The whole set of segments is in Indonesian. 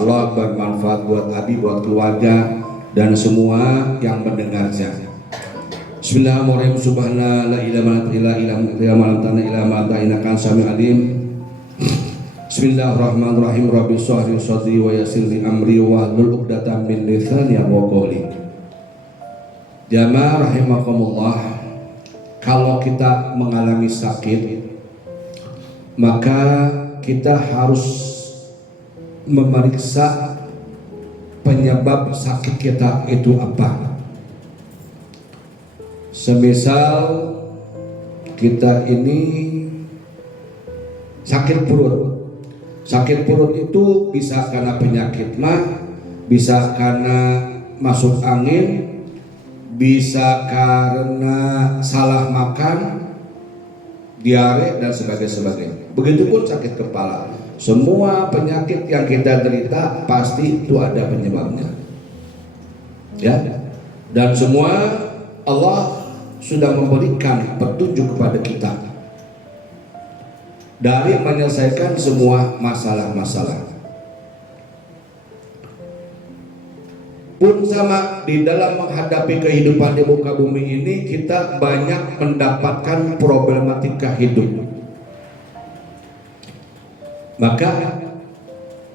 Allah bermanfaat buat Abi, buat keluarga dan semua yang mendengarnya. Bismillahirrahmanirrahim. Subhanallah, la ilaha illa anta alim. Bismillahirrahmanirrahim. Rabbi shrah li sadri wa yassir li amri wahlul 'uqdatam min lisani yafqahu qawli. Jamaah rahimakumullah, kalau kita mengalami sakit, maka kita harus memeriksa penyebab sakit kita itu apa. Semisal kita ini sakit perut. Sakit perut itu bisa karena penyakit mah, bisa karena masuk angin, bisa karena salah makan, diare dan sebagainya. Begitupun sakit kepala. Semua penyakit yang kita derita pasti itu ada penyebabnya. Ya. Dan semua Allah sudah memberikan petunjuk kepada kita dari menyelesaikan semua masalah-masalah. Pun sama di dalam menghadapi kehidupan di muka bumi ini, kita banyak mendapatkan problematika hidup. Maka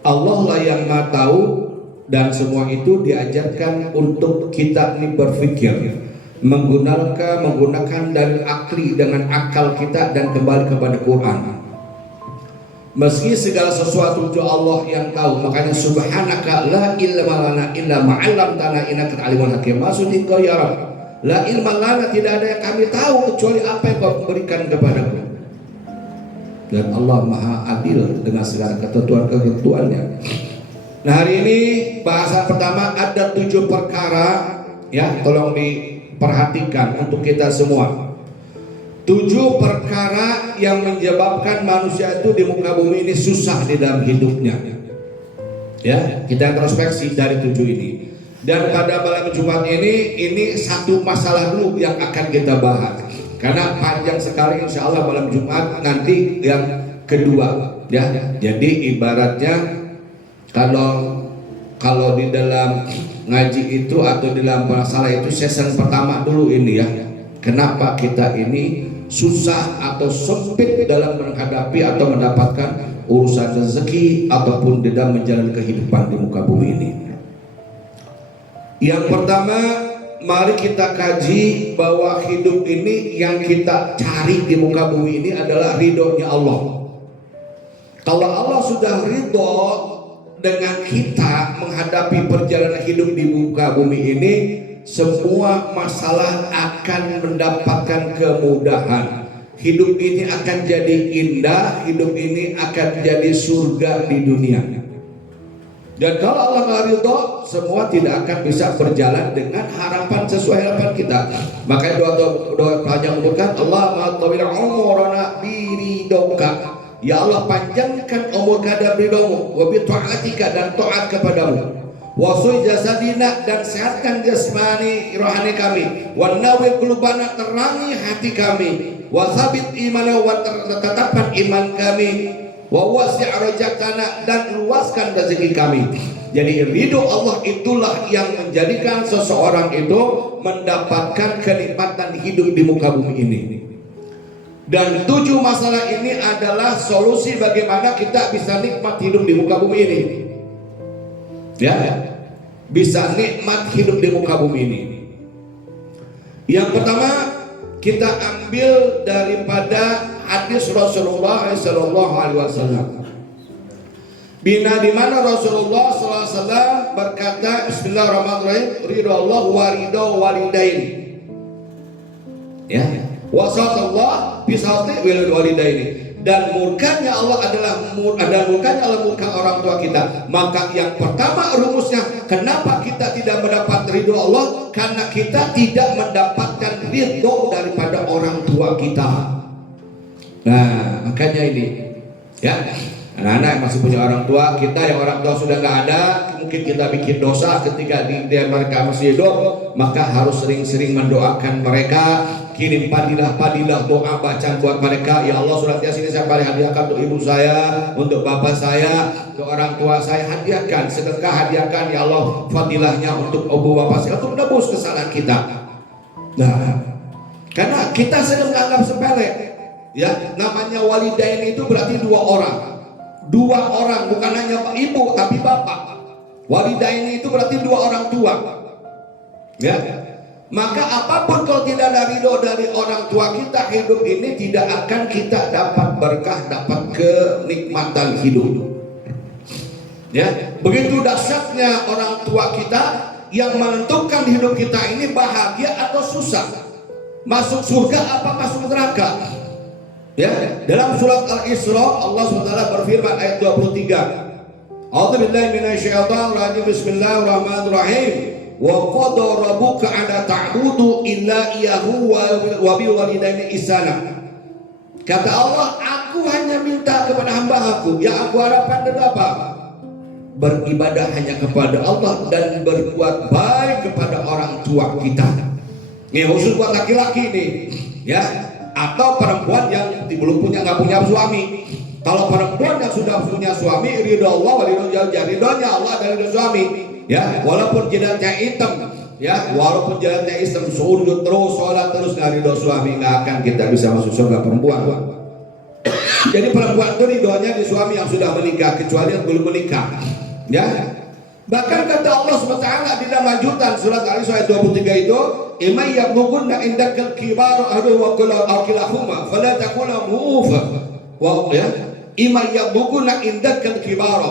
Allah lah yang Maha tahu, dan semua itu diajarkan untuk kita ini berpikir, menggunakan dari akli dengan akal kita dan kembali kepada Quran. Meski segala sesuatu itu Allah yang tahu, makanya subhanaka la ilma lana illa ma 'allamtana innaka alimul hakim. Maksudnya kau ya Rabb, la ilma lana, tidak ada yang kami tahu kecuali apa yang kau berikan kepadaku. Dan Allah Maha Adil dengan segala ketentuan-ketentuannya. Nah, hari ini bahasan pertama ada 7 perkara, ya, tolong diperhatikan untuk kita semua. 7 perkara yang menyebabkan manusia itu di muka bumi ini susah di dalam hidupnya. Ya, kita introspeksi dari 7 ini. Dan pada malam Jumat ini satu masalah dulu yang akan kita bahas. Karena panjang sekali, insya Allah malam Jumat nanti yang kedua, ya. Jadi ibaratnya kalau di dalam ngaji itu atau di dalam masalah itu season pertama dulu ini, ya. Kenapa kita ini susah atau sempit dalam menghadapi atau mendapatkan urusan rezeki ataupun di dalam menjalani kehidupan di muka bumi ini. Yang pertama, mari kita kaji bahwa hidup ini yang kita cari di muka bumi ini adalah ridhonya Allah. Kalau Allah sudah ridho dengan kita menghadapi perjalanan hidup di muka bumi ini, semua masalah akan mendapatkan kemudahan. Hidup ini akan jadi indah, hidup ini akan jadi surga di dunia. Dan kalau Allah nggak ridho, semua tidak akan bisa berjalan dengan harapan sesuai harapan kita. Makanya doa panjang umurkan, Allah tawil umurana biridoka. Ya Allah, panjangkan umur kami ridhomu, wa bi ta'atika, dan taat kepadamu. Wasui jasadina, dan sehatkan jasmani rohani kami. Wa nawwir qulubana, terangi hati kami. Wa thabit imana, wa tetapkan iman kami. Wa wasi' rajatana, dan luaskan rezeki kami. Jadi ridho Allah itulah yang menjadikan seseorang itu mendapatkan kenikmatan hidup di muka bumi ini. Dan 7 masalah ini adalah solusi bagaimana kita bisa nikmat hidup di muka bumi ini. Ya, bisa nikmat hidup di muka bumi ini. Yang pertama, kita ambil daripada hadis Rasulullah SAW. Bina di mana Rasulullah SAW berkata, Bismillahirrahmanirrahim, ridho Allah wa ridho walidaini. Ya, wasallallahu bisawti walid walidaini. Dan murkanya Allah adalah murka orang tua kita. Maka yang pertama rumusnya, kenapa kita tidak mendapat ridho Allah? Karena kita tidak mendapatkan ridho daripada orang tua kita. Nah, makanya ini, ya, anak-anak yang masih punya orang tua, kita yang orang tua sudah nggak ada, mungkin kita bikin dosa ketika mereka masih hidup, maka harus sering-sering mendoakan mereka kirim padilah doa bacaan buat mereka. Ya Allah, surat Yasin ini saya paling hadiahkan untuk ibu saya, untuk bapak saya, untuk orang tua saya, hadiahkan, sedekah hadiahkan ya Allah fadilahnya untuk ibu bapak saya, untuk menebus kesalahan kita. Nah, karena kita sering menganggap sepele, ya, namanya walidain itu berarti dua orang, bukan hanya ibu tapi bapak. Walidain itu berarti dua orang tua, ya. Maka apapun kalau tidak ada ridho dari orang tua kita, hidup ini tidak akan kita dapat berkah, dapat kenikmatan hidup. Ya, begitu dahsyatnya orang tua kita yang menentukan hidup kita ini bahagia atau susah, masuk surga apa masuk neraka. Ya, dalam surat Al-Isra Allah SWT berfirman ayat 23. A'udzubillahi minasyaitonir rajim. Bismillahirrahmanirrahim. Wa qada rabbuka alla ta'budu illa iyyahu wa bil walidaini ihsana. Kata Allah, aku hanya minta kepada hamba-Aku, yang aku harapkan dan apa? Beribadah hanya kepada Allah dan berbuat baik kepada orang tua kita. Ini khusus buat laki-laki nih, ya, atau perempuan yang nggak punya suami. Kalau perempuan yang sudah punya suami, ridho Allah, ridhonya Allah dan ridho suami. Ya, walaupun jidatnya hitam, ya, walaupun jidatnya hitam, sujud terus, sholat terus, nggak ridho suami, nggak akan kita bisa masuk surga perempuan. Jadi perempuan itu ridhonya di suami yang sudah menikah, kecuali yang belum menikah. Ya, bahkan kata Allah SWT di dalam lanjutan surat Al-Isra ayat 23 itu, imay yablughunna indakal kibar adu wa kilahuma fala takuna mu'ufa. Wa ya, imay yablughunna indakal kibar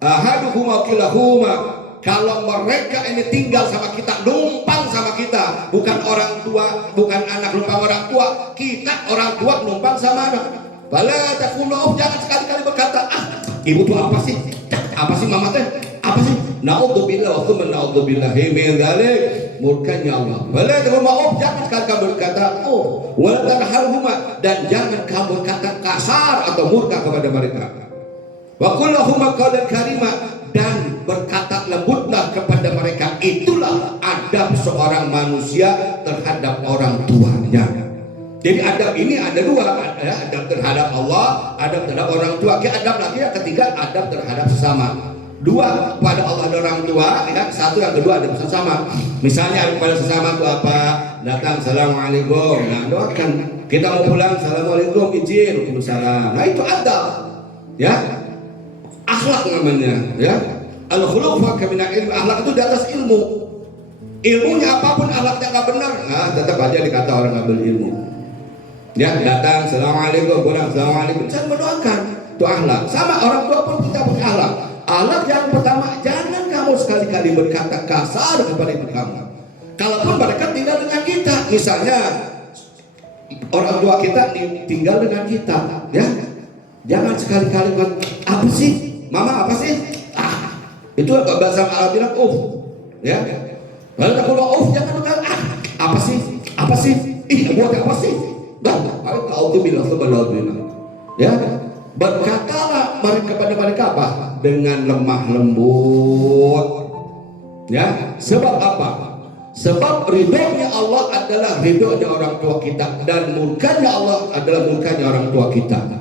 ahaduhuma kilahuma. Kalau mereka ini tinggal sama kita, numpang sama kita, bukan orang tua, bukan anak numpang orang tua, kita orang tua numpang sama anak. Bala takunu, jangan sekali-kali berkata, ibu tuh apa sih? Apa sih mama teh? Apa sih? Naudzubillah wa tsumma naudzubillahi min dzalik, murkanya Allah. Bala takunu, jangan sekali-kali berkata, wala tanharhuma, dan jangan kamu berkata kasar atau murka kepada mereka. Wa qul lahum qawlan karima, dan berkata lembutlah kepada mereka. Itulah adab seorang manusia terhadap orang tuanya. Jadi adab ini ada dua, ya, adab terhadap Allah, adab terhadap orang tua. Adab lagi yang ketiga, adab terhadap sesama. Dua pada Allah dan orang tua, ya, satu yang kedua adab sesama. Misalnya pada sesama itu apa? Datang assalamualaikum, nah doakan. Kita mau pulang assalamualaikum, izin, waalaikumsalam. Nah itu adab, ya. Akhlak namanya, ya. Al-khuluq minal ilmi. Akhlak itu di atas ilmu. Ilmunya apapun, akhlaknya nggak benar, nah tetap aja dikata orang nggak berilmu. Ya, datang assalamualaikum, pulang assalamualaikum, saya mendoakan. Itu akhlak. Sama orang tua pun kita punya akhlak. Akhlak yang pertama, jangan kamu sekali-kali berkata kasar kepada ibu kamu. Kalaupun mereka tinggal dengan kita, misalnya orang tua kita tinggal dengan kita, ya, jangan sekali-kali apa sih? Mama apa sih? Itu bahasa Arab bilang ya. Lalu tak kalau jangan bilang apa sih? Apa sih? Buat apa sih? Kau tuh bilang ya. Berkatalah kepada mereka apa? Dengan lemah lembut. Ya. Sebab apa? Sebab ridhonya Allah adalah ridhonya orang tua kita, dan murkanya Allah adalah murkanya orang tua kita.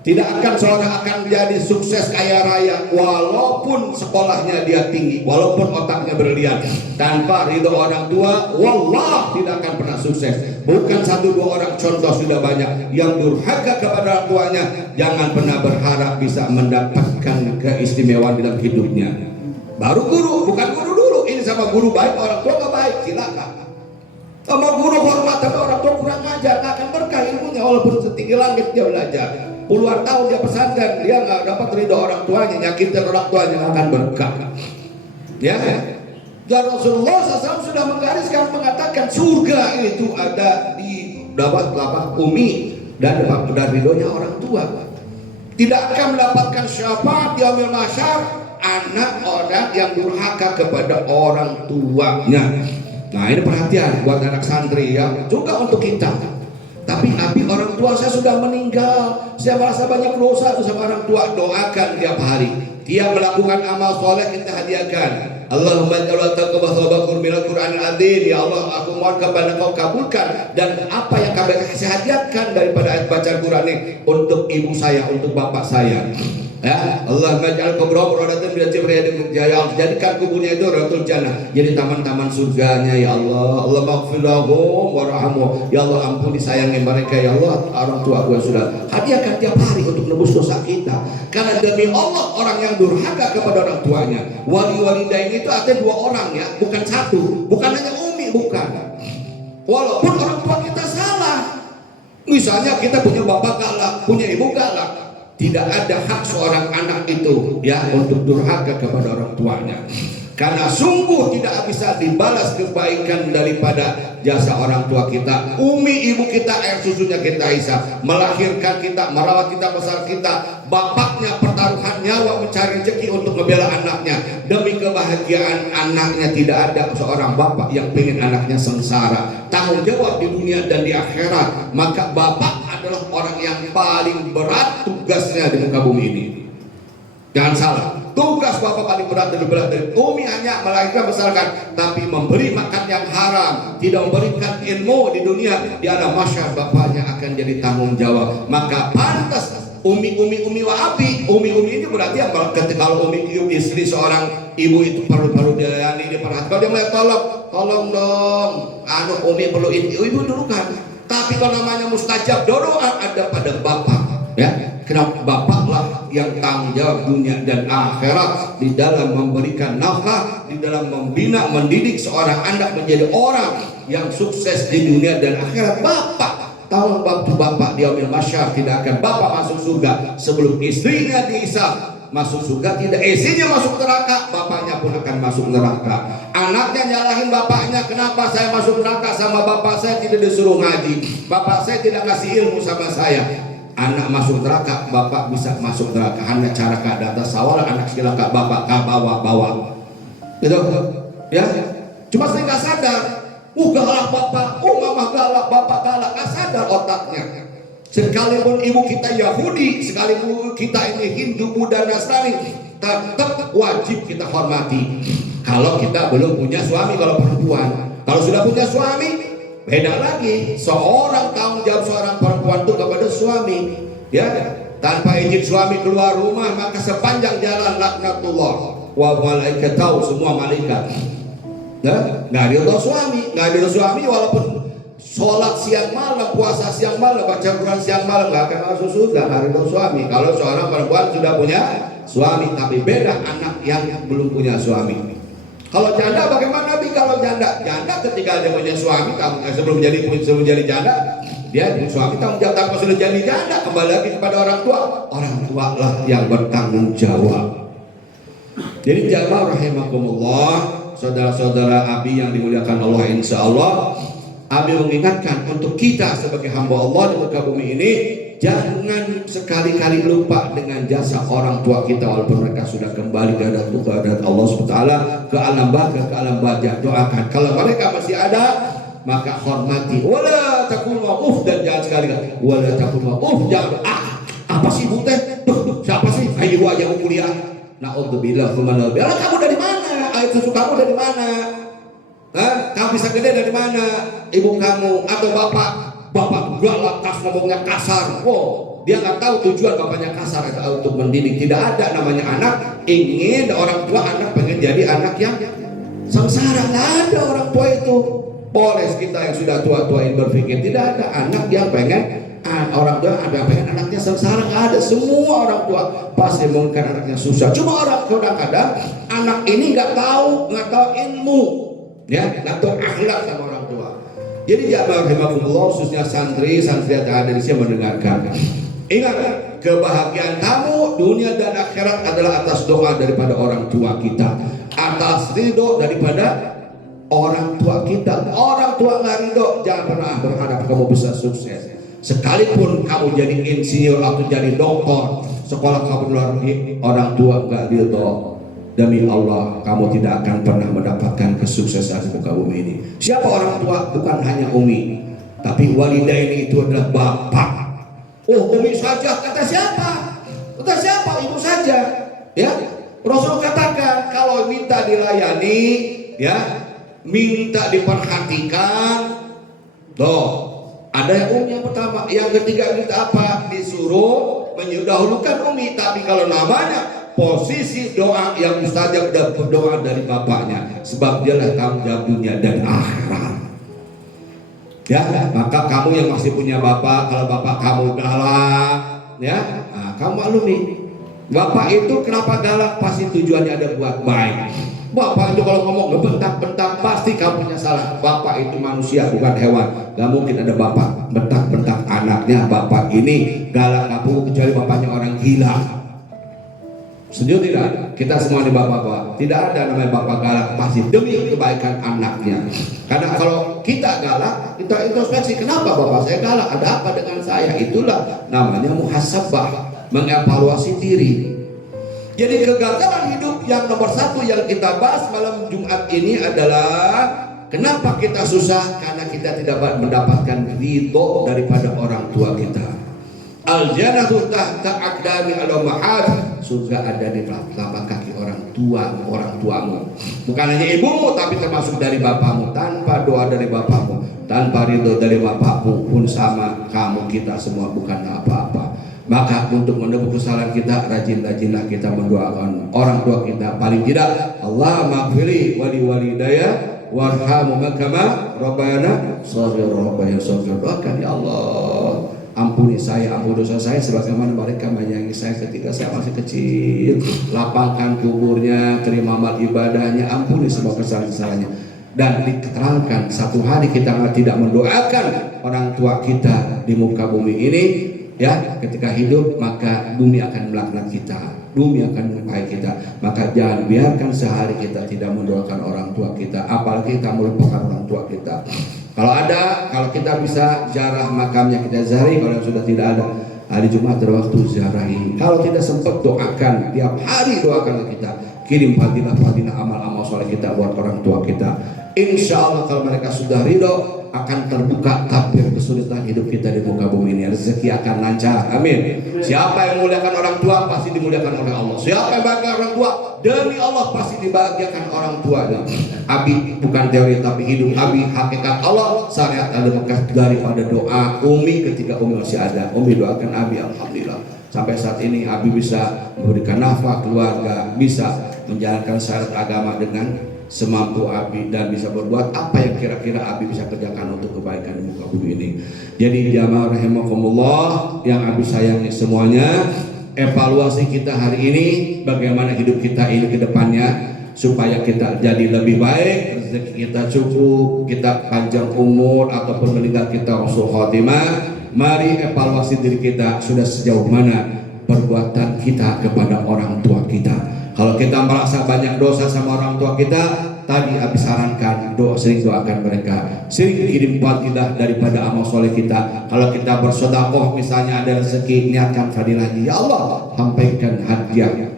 Tidak akan seorang akan menjadi sukses kaya raya walaupun sekolahnya dia tinggi, walaupun otaknya berlian, tanpa ridho orang tua, wallah tidak akan pernah sukses. Bukan satu dua orang, contoh sudah banyak yang durhaka kepada orang tuanya. Jangan pernah berharap bisa mendapatkan keistimewaan dalam hidupnya. Baru guru, bukan guru dulu. Ini sama guru baik, orang tua nggak baik, silakan. Sama guru hormat, tapi orang tua kurang ajar, nggak akan berkah ilmunya walaupun setinggi langit dia belajar. Puluhan tahun dia pesantren, dia nggak dapat ridho orang tuanya, nyakitin orang tuanya, nggak akan berkah. Ya, dan Rasulullah SAW sudah menggariskan, mengatakan surga itu ada di dapat telapak umi dan ridhonya orang tua. Tidak akan mendapatkan syafaat di yaumil mahsyar anak orang yang durhaka kepada orang tuanya. Nah ini perhatian buat anak santri ya, juga untuk kita. Tapi orang tua saya sudah meninggal, saya merasa banyak dosa itu sama orang tua. Doakan tiap hari. Dia melakukan amal soleh, kita hadiahkan. Allahumma ja'al taqabbal minal Qur'anil azim. Ya Allah, aku mohon kepada Kau kabulkan dan apa yang kami kasih hadiahkan daripada ayat bacaan Quran ini untuk ibu saya, untuk bapak saya. Ya, Allah maj'al kuburahum rawdatan min riyadil jannah. Jadikan kuburnya itu rawdatul jannah, jadi taman-taman surganya ya Allah. Allah maghfir lahum warhamhum. Ya Allah, ampuni sayangi mereka ya Allah. Orang tua gue sudah hadiahkan tiap hari untuk menebus dosa kita. Karena demi Allah, orang yang durhaka kepada orang tuanya, wali-walidain itu ada dua orang ya, bukan satu, bukan hanya umi, bukan. Walaupun orang tua kita salah, misalnya kita punya bapak galak, punya ibu galak, tidak ada hak seorang anak itu ya untuk durhaka kepada orang tuanya, karena sungguh tidak bisa dibalas kebaikan daripada jasa orang tua kita. Umi ibu kita, air susunya kita isa, melahirkan kita, merawat kita, besar kita. Bapaknya pertaruhan nyawa mencari rezeki untuk membela anaknya. Demi kebahagiaan anaknya, tidak ada seorang bapak yang pengen anaknya sengsara. Tanggung jawab di dunia dan di akhirat. Maka bapak adalah orang yang paling berat tugasnya di muka bumi ini. Jangan salah, tugas bapak paling berat dari umi hanya melahirkan, besarkan, tapi memberi makan yang haram, tidak memberikan ilmu di dunia, di alam mahsyar bapaknya akan jadi tanggung jawab. Maka pantas umi wahabi, umi ini berarti apa? Ketika kalau umi istri seorang ibu itu perlu dilayani, diperhatikan, dia melihat tolong dong, umi perlu ini, ibu dulu kan. Tapi kalau namanya mustajab doa ada pada bapak. Ya, kenapa bapaklah yang tanggung jawab dunia dan akhirat di dalam memberikan nafkah, di dalam membina, mendidik seorang anak menjadi orang yang sukses di dunia dan akhirat. Bapak tahu waktu bapak di yaumil mahsyar tidak akan bapak masuk surga sebelum istrinya dihisab masuk surga, tidak istrinya masuk neraka, bapaknya pun akan masuk neraka. Anaknya nyalahin bapaknya, kenapa saya masuk neraka sama bapak saya tidak disuruh ngaji, bapak saya tidak kasih ilmu sama saya. Anak masuk neraka, bapak bisa masuk neraka. Hanya cara keadaan sawal, anak silakan bapak bawa. Gitu, ya. Cuma saya nggak sadar. Galak bapak, mama galak, bapak galak, nggak sadar otaknya. Sekalipun ibu kita Yahudi, sekalipun kita ini Hindu, Buddha, Nasrani, tetap wajib kita hormati. Kalau kita belum punya suami, kalau perempuan, kalau sudah punya suami, beda lagi. Seorang tanggung jawab seorang perempuan itu kepada suami, ya. Tanpa izin suami keluar rumah, maka sepanjang jalan laknatullah wa malaikatahu, semua malaikat. Ya, nggak ada suami, walaupun sholat siang malam, puasa siang malam, baca Quran siang malam, nggak akan masuk surga. Nggak ada suami. Kalau seorang perempuan sudah punya suami, tapi beda anak yang belum punya suami. Kalau janda bagaimana Nabi? Kalau janda ketika dia punya suami, sebelum jadi janda, dia punya suami tanggung jawab. Tanpa sudah jadi janda, kembali lagi kepada orang tua. Orang tua lah yang bertanggung jawab. Jadi jamaah rahimakumullah, saudara-saudara Abi yang dimuliakan Allah, insya Allah, Abi mengingatkan untuk kita sebagai hamba Allah di muka bumi ini, jangan sekali-kali lupa dengan jasa orang tua kita walaupun mereka sudah kembali ke hadarat Allah SWT, ke alam barzah, ke alam barzah. Doakan kalau mereka masih ada, maka hormati. Wala takun ma'uf, dan jangan sekali-kali wala takun ma'uf, jangan apa sih bu teh? Siapa sih? Ayo aja mau kuliah. Na'udzubillah, kamu dari mana? Air susu kamu dari mana? Kamu bisa gede dari mana? Ibu kamu atau bapak galak, ngomongnya kasar. Dia nggak tahu tujuan bapaknya kasar untuk mendidik. Tidak ada namanya anak ingin orang tua anak pengen jadi anak yang sengsara. Nggak ada orang tua itu. Boleh kita yang sudah tua-tua ini berpikir tidak ada anak yang pengen orang tua ada yang pengen anaknya sengsara. Nggak ada. Semua orang tua pasti mungkin anaknya susah. Cuma kadang-kadang anak ini nggak tahu ilmu, ya, nggak tahu akhlak sama orang tua. Jadi jamaah rahimakumullah, khususnya santri yang ada di sini mendengarkan. Ingat, kebahagiaan kamu dunia dan akhirat adalah atas doa daripada orang tua kita, atas ridho daripada orang tua kita. Orang tua nggak ridho, jangan pernah berharap kamu bisa sukses. Sekalipun kamu jadi insinyur atau jadi doktor, sekolah kamu luar negeri, orang tua nggak ridho, demi Allah kamu tidak akan pernah mendapatkan kesuksesan di muka bumi ini. Siapa orang tua? Bukan hanya umi, tapi walidaini itu adalah bapak. Umi saja, kata siapa? Ibu saja, ya. Rasul katakan kalau minta dilayani, ya, minta diperhatikan, toh ada yang yang pertama, yang ketiga kita apa? Disuruh mendahulukan umi. Tapi kalau namanya posisi doa yang mustajab dan berdoa dari bapaknya, sebab dialah tanggung jawab dunia dan akhirat. Ya, maka kamu yang masih punya bapak, kalau bapak kamu galak, ya, nah, kamu maklumi. Bapak itu kenapa galak? Pasti tujuannya ada buat baik. Bapak itu kalau ngomong ngebentak-bentak pasti kamu punya salah. Bapak itu manusia bukan hewan. Gak mungkin ada bapak bentak-bentak anaknya. Bapak ini galak kamu kecuali bapaknya orang gila. Setuju tidak? Kita semua di bapak-bapak, tidak ada namanya bapak galak, pasti demi kebaikan anaknya. Karena kalau kita galak, kita introspeksi, kenapa bapak saya galak? Ada apa dengan saya? Itulah namanya muhasabah, mengevaluasi diri. Jadi kegagalan hidup yang nomor satu yang kita bahas malam Jumat ini adalah kenapa kita susah? Karena kita tidak mendapatkan ridho daripada orang tua kita. Al-jannatu tahta aqdami al-ummahat, surga ada di telapak kaki orang tuamu. Bukan hanya ibumu tapi termasuk dari bapakmu. Tanpa doa dari bapakmu, tanpa ridho dari bapakmu pun sama kamu, kita semua bukan apa-apa. Maka untuk menebus kesalahan kita, rajin-rajinlah kita mendoakan orang tua kita. Paling tidak, Allah maghfiri wali walidaya warhamu kama rabbana shaghira. Doakan, ya Allah, ampuni saya, ampuni dosa saya sebagaimana mereka menyayangi saya ketika saya masih kecil. Lapangkan kuburnya, terima amal ibadahnya, ampuni semua kesalahan-kesalahannya. Dan diterangkan satu hari kita tidak mendoakan orang tua kita di muka bumi ini, ya, ketika hidup maka bumi akan melaknat kita, bumi akan melukai kita. Maka jangan biarkan sehari kita tidak mendoakan orang tua kita, apalagi kita melupakan orang tua kita. Kalau kita bisa ziarah makamnya kita ziarahi. Kalau sudah tidak ada, hari Jumat waktu ziarahi. Kalau tidak sempat, doakan tiap hari, doakan kita, kirim fadilah amal-amal soleh kita buat orang tua kita. Insya Allah kalau mereka sudah ridho, akan terbuka tabir kesulitan hidup kita di muka bumi ini. Rezeki akan lancar, amin. Siapa yang memuliakan orang tua pasti dimuliakan oleh Allah. Siapa yang bahagia orang tua, demi Allah pasti dibahagiakan orang tuanya. Abi bukan teori tapi hidup. Abi hakikat Allah. Syariat ada bekas daripada doa umi ketika umi masih ada. Umi doakan Abi, alhamdulillah sampai saat ini Abi bisa memberikan nafkah keluarga, bisa menjalankan syariat agama dengan semampu Abi, dan bisa berbuat apa yang kira-kira Abi bisa kerjakan untuk kebaikan di muka bumi ini. Jadi jamaah rahimakumullah yang Abi sayangi semuanya, evaluasi kita hari ini bagaimana hidup kita ini ke depannya supaya kita jadi lebih baik, rezeki kita cukup, kita panjang umur ataupun meninggal kita husnul khotimah. Mari evaluasi diri kita, sudah sejauh mana perbuatan kita kepada orang tua kita. Kalau kita merasa banyak dosa sama orang tua kita, tadi Abi sarankan sering doakan mereka, sering kirim fadilah daripada amal soleh kita. Kalau kita bersedekah misalnya ada rezeki, niatkan fadilahnya, ya Allah sampaikan hadiah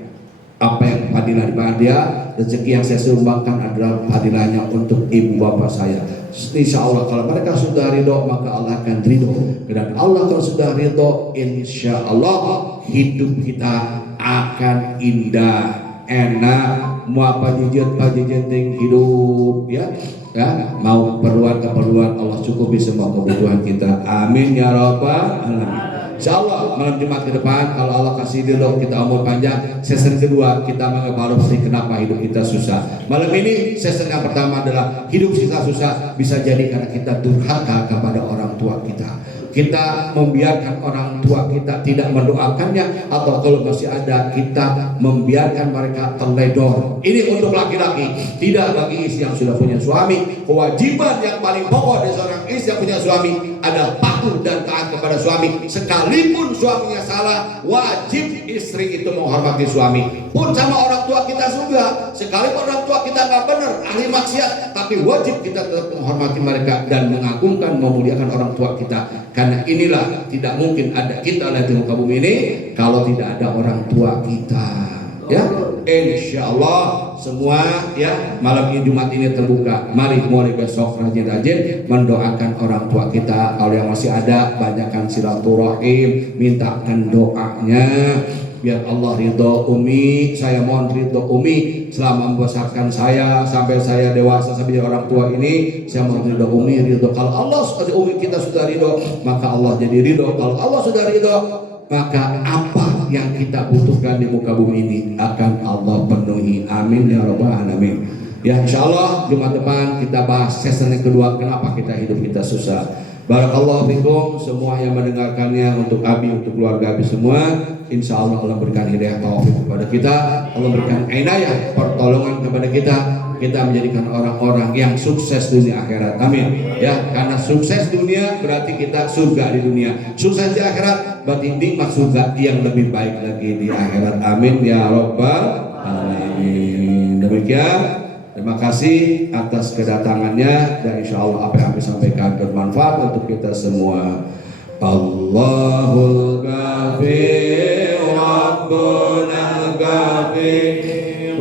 apa yang fadilah di dia, rezeki yang saya sumbangkan adalah fadilahnya untuk ibu bapak saya. Insya Allah kalau mereka sudah ridho maka Allah akan ridho, dan Allah kalau sudah ridho insya Allah hidup kita akan indah, enak, mau apa jajan hidup, ya, mau keperluan Allah cukupi semua kebutuhan kita, amin ya rabbal alamin. Insyaallah malam Jumat ke depan kalau Allah kasih ridho kita umur panjang, season kedua kita mengevaluasi kenapa hidup kita susah. Malam ini season yang pertama adalah hidup kita susah bisa jadi karena kita durhaka kepada orang tua kita. Kita membiarkan orang tua kita tidak mendoakannya, atau kalau masih ada kita membiarkan mereka terledor. Ini untuk laki-laki, tidak bagi istri yang sudah punya suami. Kewajiban yang paling pokok dari seorang istri yang punya suami adalah patuh dan taat kepada suami. Sekalipun suaminya salah, wajib istri itu menghormati suami. Pun sama orang tua kita juga, sekalipun orang tua kita nggak benar, ahli maksiat, tapi wajib kita tetap menghormati mereka dan mengagungkan, memuliakan orang tua kita. Karena inilah tidak mungkin ada kita di muka bumi ini kalau tidak ada orang tua kita. Ya, insya Allah semua ya malam ini Jumat ini terbuka. Mari mulai besok rajin-rajin mendoakan orang tua kita. Kalau yang masih ada banyakkan silaturahim, mintakan doanya. biar Allah ridho Umi. Saya mohon ridho Umi selama membesarkan saya sampai saya dewasa sampai orang tua ini. Saya mohon ridho Umi, ridho. Kalau Allah Umi kita sudah ridho, maka Allah jadi ridho. Kalau Allah sudah ridho, maka apa yang kita butuhkan di muka bumi ini akan Allah penuhi. Amin ya rabbal alamin. Ya insya Allah Jumat depan kita bahas season yang kedua, kenapa kita hidup kita susah. Barakallahu fikum semua yang mendengarkannya, untuk Abi, untuk keluarga Abi semua. Insya Allah Allah berikan hidayah taufik kepada kita, Allah berikan inayah pertolongan kepada kita menjadikan orang-orang yang sukses dunia akhirat. Amin. Ya, karena sukses dunia berarti kita surga di dunia. Sukses di akhirat berarti nikmat surga yang lebih baik lagi di akhirat. Amin ya rabbal alamin. Demikian. Terima kasih atas kedatangannya, dan insya Allah apa yang kami sampaikan bermanfaat untuk kita semua. Allahul Ghafir, Rabbuna Ghafir.